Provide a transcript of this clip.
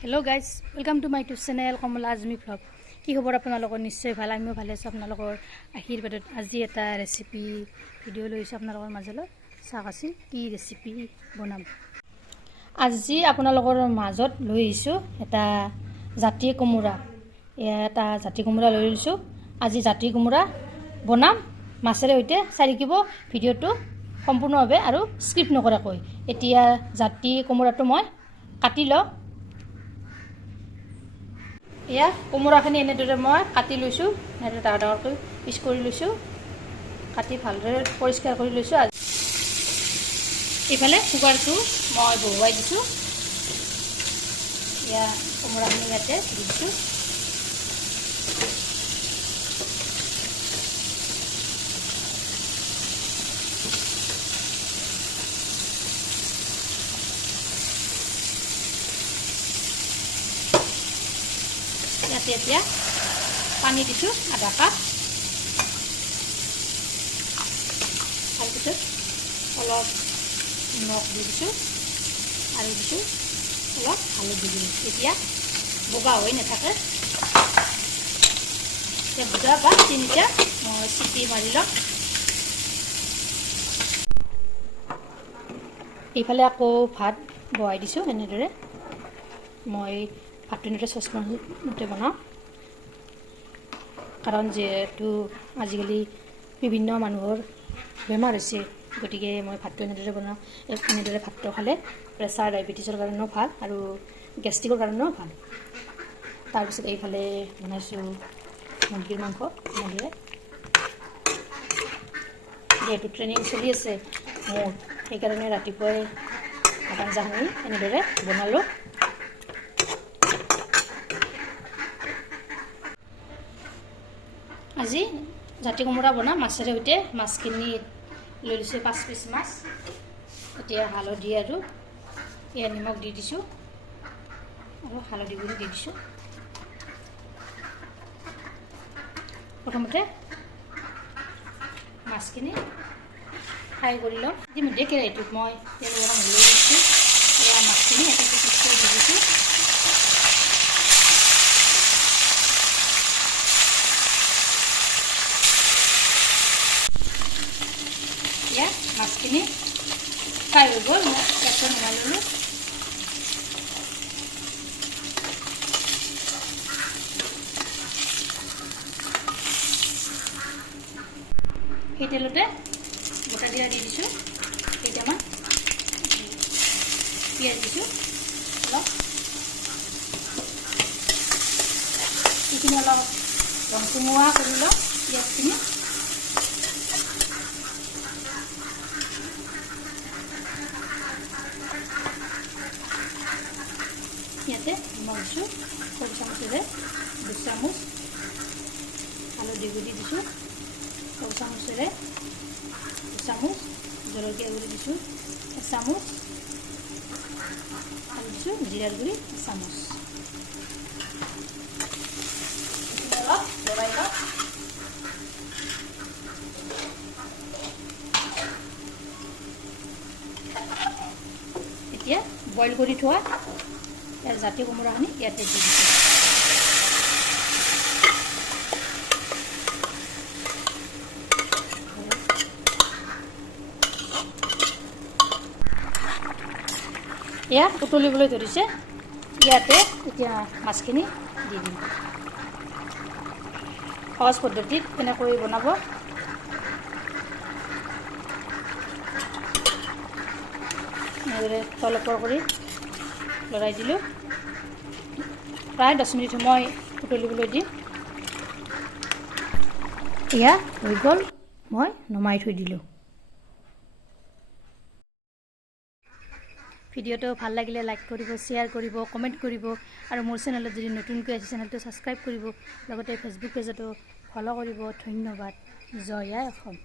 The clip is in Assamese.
Hello guys, welcome to my YouTube channel Kamala Azmi Vlog. কি খবৰ আপোনালোকৰ নিশ্চয় ভাল আমিও ভালে আছো আপোনালোকৰ আশীৰ্বাদত আজি এটা ৰেচিপি ভিডিও লৈছো আপোনালোকৰ মাজলৈ চাওকচোন কি ৰেচিপি বনাম আজি আপোনালোকৰ মাজত লৈ আহিছো এটা জাতি কোমোৰা এটা জাতি কোমোৰা লৈ লৈছো আজি জাতি কোমোৰা বনাম মাছেৰে হৈতে চাৰিকিব ভিডিওটো সম্পূৰ্ণভাৱে আৰু স্ক্ৰিপ্ট নকৰাকৈ এতিয়া জাতি কোমোৰাটো মই কাটি ল या कोमोराखिनि এনেদৰে মই কাটি লৈছো এটা ডাঙৰকৈ পিচ কৰি লৈছো কাটি ভালদৰে পৰিষ্কাৰ কৰি লৈছো ইফালে কুকাৰটো মই বহুৱাই দিছো ইয়া কোমোৰাখিনি ইয়াতে দিছো এতিয়া পানী দিছো আধা কাপ তাৰপিছত অলপ নিমখ দি দিছো আৰু দিছো অলপ হালধি দিছো এতিয়া বগা হৈ নাথাকে দুটা বা তিনিটা মই চিটি মাৰি লম এইফালে আকৌ ভাত বহাই দিছো এনেদৰে মই ভাতটো এনেদৰে চচপেনতে বনাওঁ কাৰণ যেহেতু আজিকালি বিভিন্ন মানুহৰ বেমাৰ হৈছে গতিকে মই ভাতটো এনেদৰে বনাওঁ এনেদৰে ভাতটো খালে প্ৰেছাৰ ডায়েবেটিছৰ কাৰণেও ভাল আৰু গেষ্ট্ৰিকৰ কাৰণেও ভাল তাৰপিছত এইফালে বনাইছোঁ মুৰ্গীৰ মাংস এনেদৰে যেহেতু ট্ৰেইনিং চলি আছে মোৰ সেইকাৰণে ৰাতিপুৱাই ভাত আঞ্জাখিনি এনেদৰে বনালোঁ আজি জাতি কোমোৰা বনাম মাছেৰে হৈতে মাছখিনি লৈ লৈছোঁ 5 পিচ মাছ এতিয়া হালধি আৰু এয়া নিমখ দি দিছোঁ আৰু হালধি গুড়ি দি দিছোঁ প্ৰথমতে মাছখিনি ফ্ৰাই কৰি লওঁ ইতিমধ্যে কেৰাহীটোত মই তেল গৰম লৈ দিছোঁ এয়া মাছখিনি এটা পিচ কৰি দি দিছোঁ মাছখিনি ফ্ৰাই হৈ গ'ল মই গেছটো নমাই ল'লোঁ সেই তেলতে গোটা জিৰা দি দিছোঁ কেইটামান পিঁয়াজ দিছোঁ অলপ এইখিনি অলপ ৰং চুমুৱা কৰি লওঁ পিঁয়াজখিনি ইয়াতে নিমখ দিছোঁ সৰু চামুচেৰে 2 চামুচ হালধি গুড়ি দিছোঁ সৰু চামুচেৰে 2 চামুচ জলকীয়া গুড়ি দিছোঁ 1 চামুচ আৰু দিছোঁ জিৰাৰ গুড়ি 1 চামুচ অলপ লৰাই লওঁ এতিয়া বইল কৰি থোৱা জাতি কোমোৰাখিনি ইয়াতে দি দিছোঁ এয়া উতলিবলৈ ধৰিছে ইয়াতে এতিয়া মাছখিনি দি দিম সহজ পদ্ধতিত কেনেকৈ বনাব এনেদৰে তল ওপৰ কৰি লৰাই দিলোঁ প্ৰায় 10 মিনিট সময় উতলিবলৈ দিম এয়া হৈ গ'ল মই নমাই থৈ দিলোঁ ভিডিওটো ভাল লাগিলে লাইক কৰিব শ্বেয়াৰ কৰিব কমেণ্ট কৰিব আৰু মোৰ চেনেলত যদি নতুনকৈ আছে চেনেলটো ছাবস্ক্ৰাইব কৰিব লগতে ফেচবুক পেজতো ফ'ল' কৰিব ধন্যবাদ জয় আই অসম